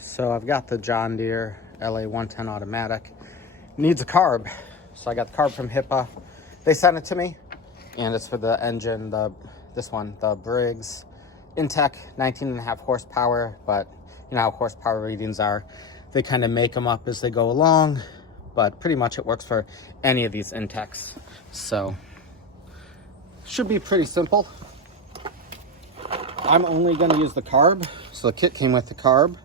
So I've got the John Deere LA110 automatic. Needs a carb. So I got the carb from HIPA. They sent it to me, and it's for the engine, this one, the Briggs Intek, 19.5 horsepower, but you know how horsepower readings are. They kind of make them up as they go along, but pretty much it works for any of these Inteks. So should be pretty simple. I'm only going to use the carb. So the kit came with the carb,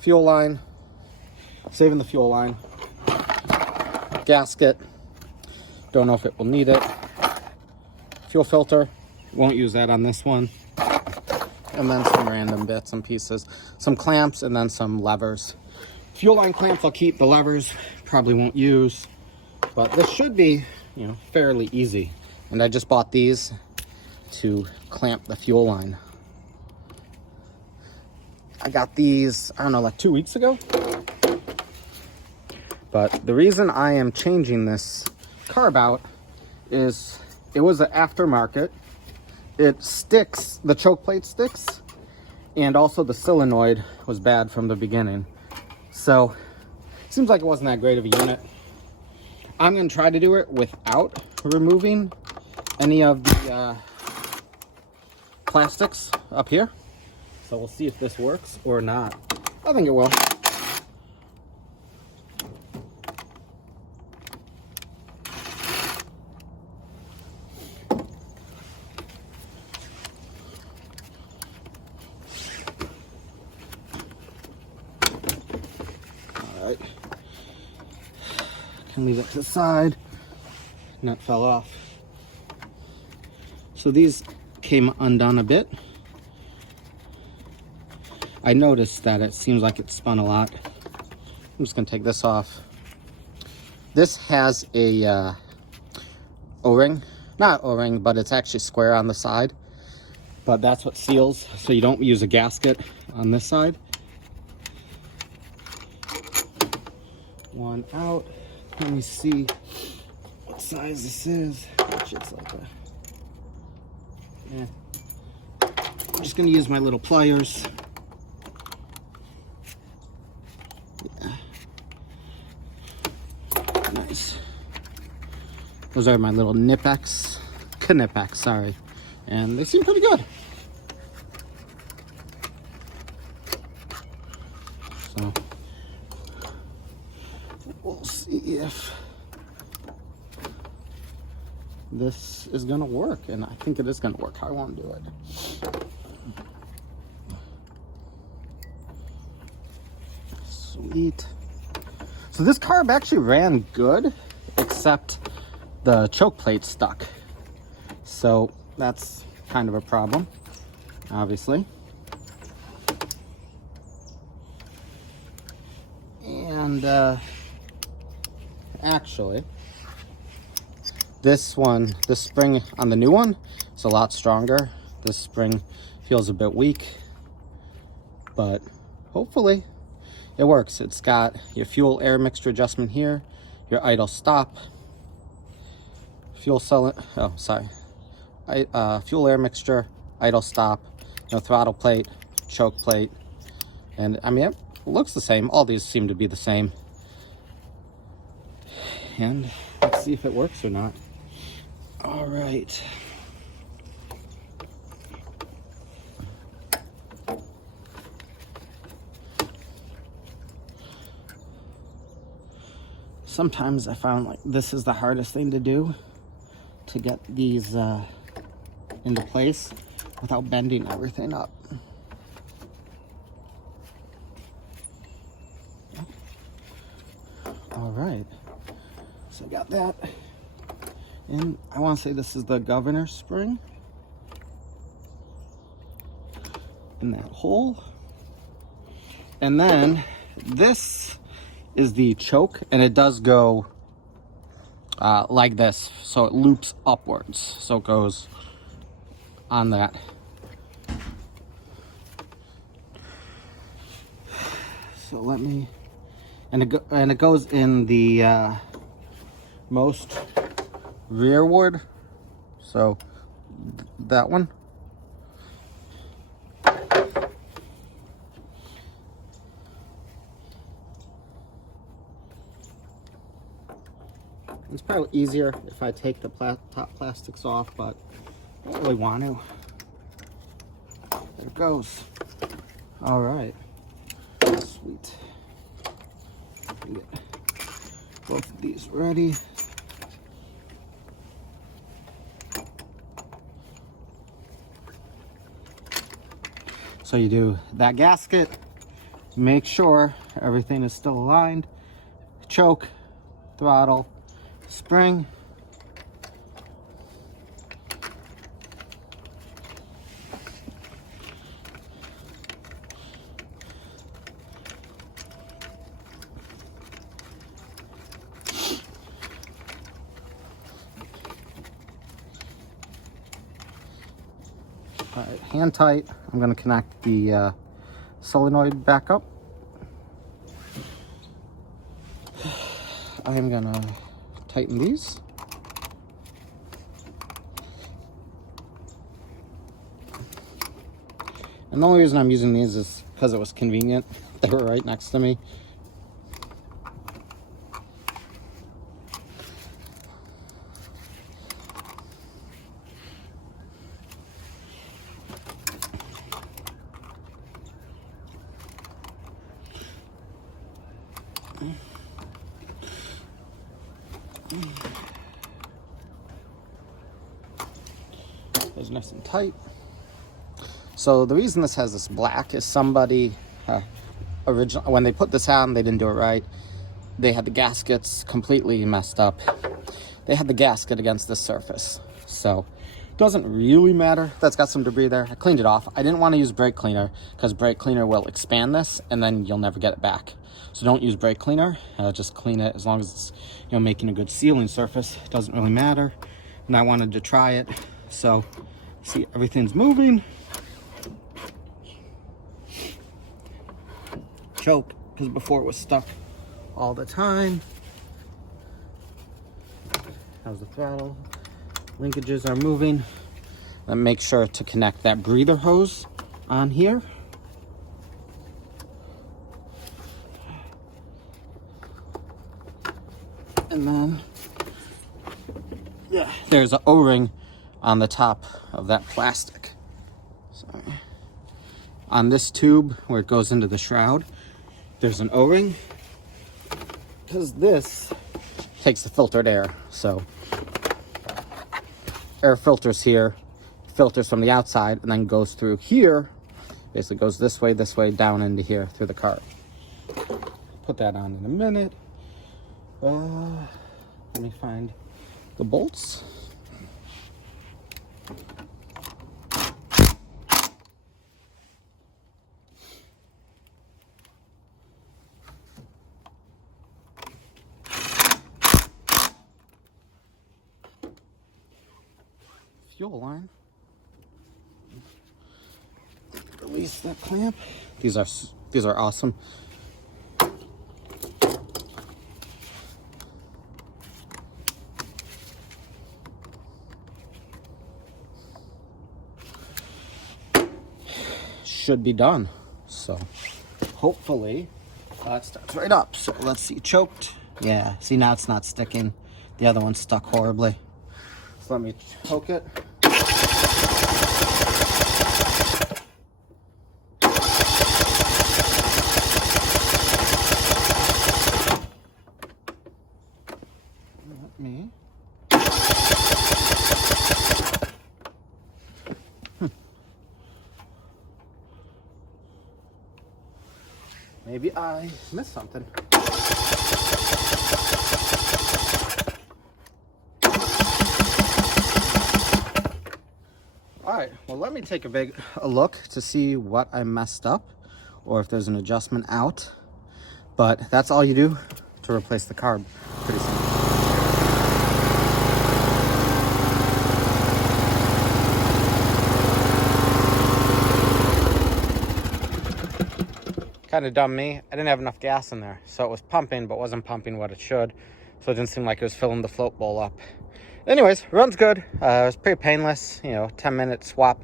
fuel line, saving the fuel line, gasket, don't know if it will need it, fuel filter, won't use that on this one, and then some random bits and pieces, some clamps, and then some levers. Fuel line clamps I'll keep, the levers probably won't use, but this should be, you know, fairly easy. And I just bought these to clamp the fuel line. I got these, I don't know, like 2 weeks ago. But the reason I am changing this carb out is it was an aftermarket. It sticks, the choke plate sticks, and also the solenoid was bad from the beginning. So it seems like it wasn't that great of a unit. I'm going to try to do it without removing any of the plastics up here. So we'll see if this works or not. I think it will. Alright. Can leave it to the side. Nut fell off. So these came undone a bit. I noticed that it seems like it spun a lot. I'm just gonna take this off. This has a O-ring, not O-ring, but it's actually square on the side. But that's what seals, so you don't use a gasket on this side. One out. Let me see what size this is. It's like a, yeah. I'm just gonna use my little pliers. Yeah. Nice. Those are my little Knipex, Knipex, sorry. And they seem pretty good. So we'll see if this is gonna work, and I think it is gonna work. I won't do it. Sweet. So this carb actually ran good, except the choke plate stuck. So that's kind of a problem, obviously. And actually, this one, the spring on the new one is a lot stronger. This spring feels a bit weak, but hopefully it works. It's got your fuel air mixture adjustment here, your idle stop, fuel air mixture, idle stop, throttle plate, choke plate, and I mean, it looks the same. All these seem to be the same. And let's see if it works or not. All right. Sometimes I found like this is the hardest thing to do, to get these into place without bending everything up. All right, so I got that. And I want to say this is the governor spring in that hole. And then this is the choke, and it does go like this, so it loops upwards, so it goes on that. So let me, and it goes in the most rearward, so that one. It's probably easier if I take the top plastics off, but I don't really want to. There it goes. All right. Sweet. Get both of these ready. So you do that gasket, make sure everything is still aligned, choke, throttle, spring, all right, hand tight. I'm going to connect the solenoid back up. I'm going to tighten these. And the only reason I'm using these is because it was convenient. They were right next to me. It's nice and tight. So the reason this has this black is somebody when they put this on, they didn't do it right. They had the gaskets completely messed up. They had the gasket against this surface, so it doesn't really matter. That's got some debris there. I cleaned it off. I didn't want to use brake cleaner because brake cleaner will expand this and then you'll never get it back. So don't use brake cleaner. Just clean it as long as it's, you know, making a good sealing surface. It doesn't really matter. And I wanted to try it, so see, everything's moving. Choke, because before it was stuck all the time. How's the throttle? Linkages are moving. Then make sure to connect that breather hose on here. And then, yeah, there's an O-ring on the top of that plastic. Sorry. On this tube where it goes into the shroud, there's an O-ring, because this takes the filtered air. So air filters here, filters from the outside, and then goes through here. Basically goes this way, down into here through the carb. Put that on in a minute. Let me find the bolts. Fuel line. Release that clamp. These are awesome. Should be done. So hopefully it starts right up. So let's see. Choked. Yeah. See, now it's not sticking. The other one's stuck horribly. So let me choke it. Let me. Maybe I missed something. All right, well, let me take a look to see what I messed up or if there's an adjustment out. But that's all you do to replace the carb. Pretty simple. Kind of dumb me. I didn't have enough gas in there, so it was pumping but wasn't pumping what it should, so it didn't seem like it was filling the float bowl up. Anyways, runs good. It was pretty painless, you know, 10-minute swap,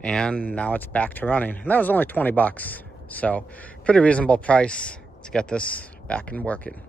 and now it's back to running. And that was only 20 bucks, so pretty reasonable price to get this back and working.